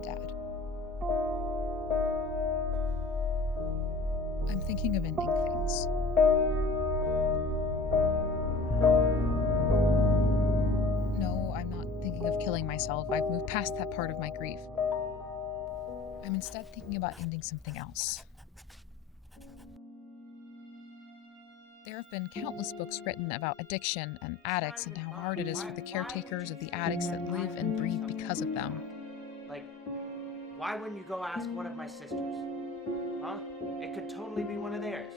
and Dad. I'm thinking of ending things. No, I'm not thinking of killing myself. I've moved past that part of my grief. I'm instead thinking about ending something else. There have been countless books written about addiction and addicts and how hard it is for the caretakers of the addicts that live and breathe because of them. Like, why wouldn't you go ask one of my sisters? Huh? It could totally be one of theirs.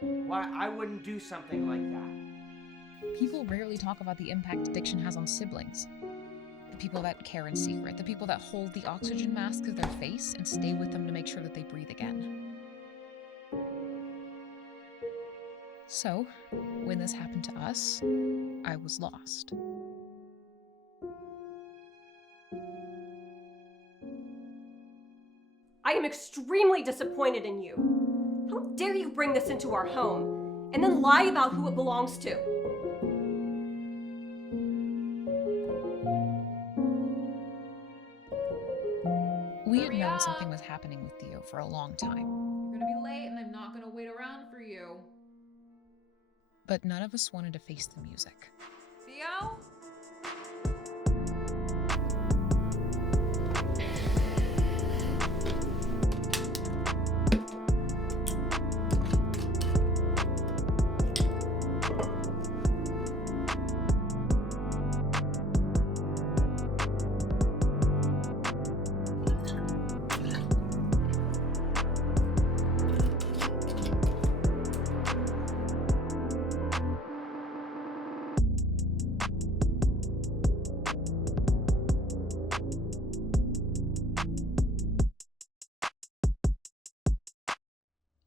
Why I wouldn't do something like that. People rarely talk about the impact addiction has on siblings. The people that care in secret, the people that hold the oxygen mask of their face and stay with them to make sure that they breathe again. So, when this happened to us, I was lost. I am extremely disappointed in you. How dare you bring this into our home and then lie about who it belongs to? We had known something was happening with Theo for a long time. You're gonna be late and I'm not gonna wait around for you. But none of us wanted to face the music. Theo?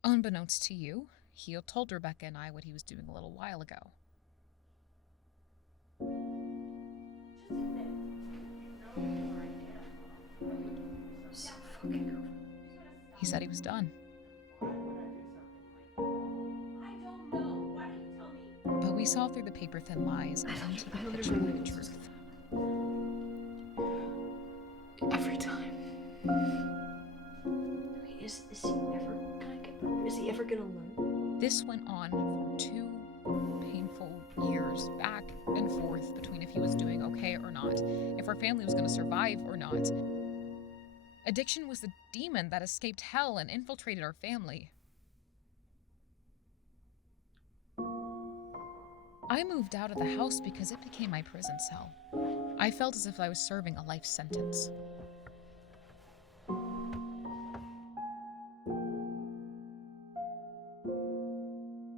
Unbeknownst to you, he told Rebecca and I what he was doing a little while ago. So fucking He said he was done. But we saw through the paper-thin lies and into the pitch-black truth. Every time. Is he ever gonna learn? This went on for 2 painful years, back and forth between if he was doing okay or not, if our family was going to survive or not. Addiction was the demon that escaped hell and infiltrated our family. I moved out of the house because it became my prison cell. I felt as if I was serving a life sentence.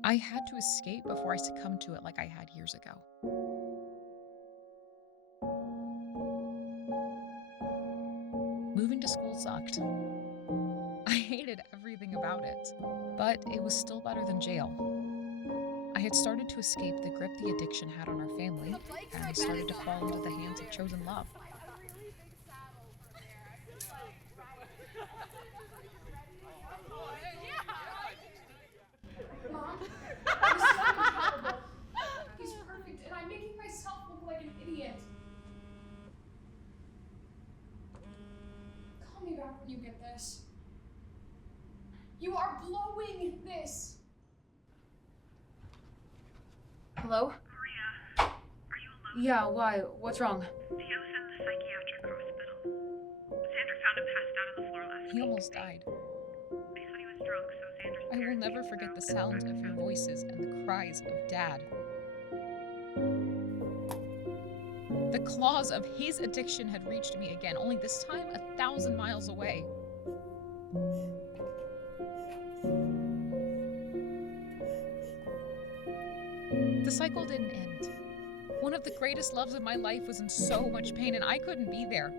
I had to escape before I succumbed to it like I had years ago. Moving to school sucked. I hated everything about it, but it was still better than jail. I had started to escape the grip the addiction had on our family, and I started to fall into the hands of chosen love. Mom, I'm so terrible. He's perfect, and I'm making myself look like an idiot. Call me back when you get this. You are blowing this. Hello? Maria, are you alone? Yeah, why? What's wrong? Theo sent the psychiatric hospital. Sandra found him passed out on the floor last He week. almost died. They thought he was drunk, so Sandra's I will parents never kicked him forget out the and sound left of him your out. voices and the cries of Dad. The claws of his addiction had reached me again, only this time 1,000 miles away. The cycle didn't end. One of the greatest loves of my life was in so much pain, and I couldn't be there.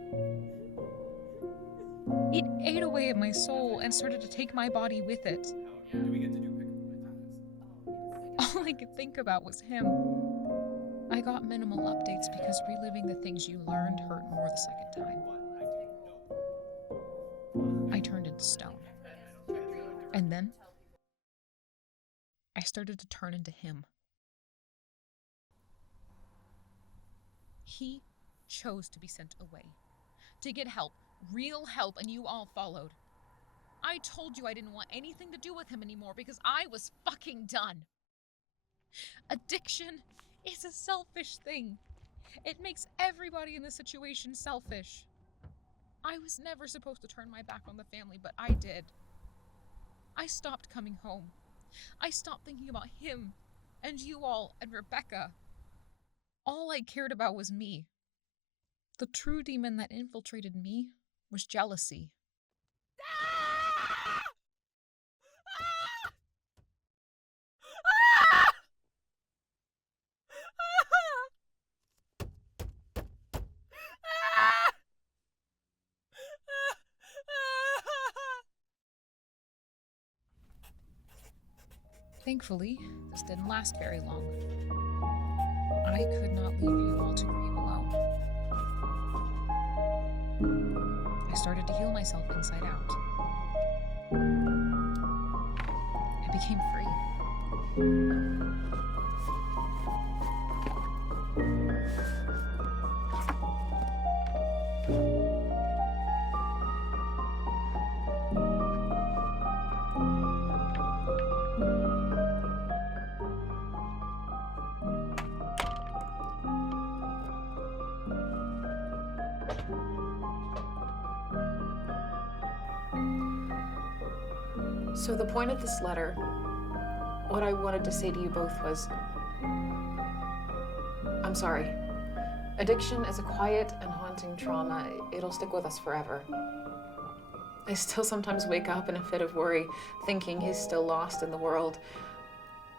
It ate away at my soul and started to take my body with it. Do we get to do pickup? All I could think about was him. I got minimal updates because reliving the things you learned hurt more the second time. I turned into stone. And then I started to turn into him. He chose to be sent away, to get help, real help and you all followed. I told you I didn't want anything to do with him anymore because I was fucking done. Addiction is a selfish thing. It makes everybody in this situation selfish. I was never supposed to turn my back on the family, but I did. I stopped coming home. I stopped thinking about him and you all and Rebecca. All I cared about was me. The true demon that infiltrated me was jealousy. Thankfully, this didn't last very long. I could not leave you all to grieve alone. I started to heal myself inside out. I became free. So the point of this letter, what I wanted to say to you both was, I'm sorry. Addiction is a quiet and haunting trauma. It'll stick with us forever. I still sometimes wake up in a fit of worry, thinking he's still lost in the world.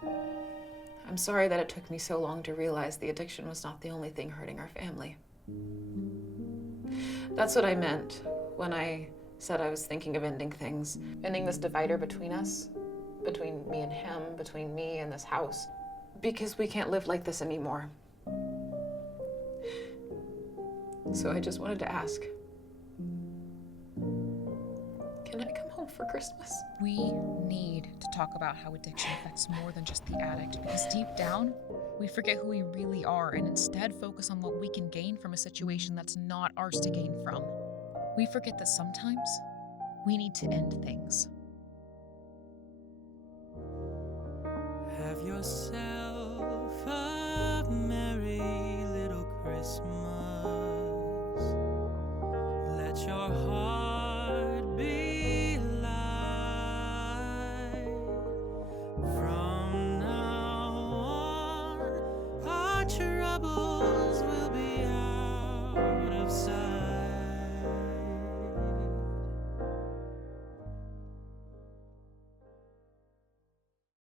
I'm sorry that it took me so long to realize the addiction was not the only thing hurting our family. That's what I meant when I said I was thinking of ending things. Ending this divider between us, between me and him, between me and this house. Because we can't live like this anymore. So I just wanted to ask, can I come home for Christmas? We need to talk about how addiction affects more than just the addict, because deep down, we forget who we really are and instead focus on what we can gain from a situation that's not ours to gain from. We forget that sometimes we need to end things. Have yourself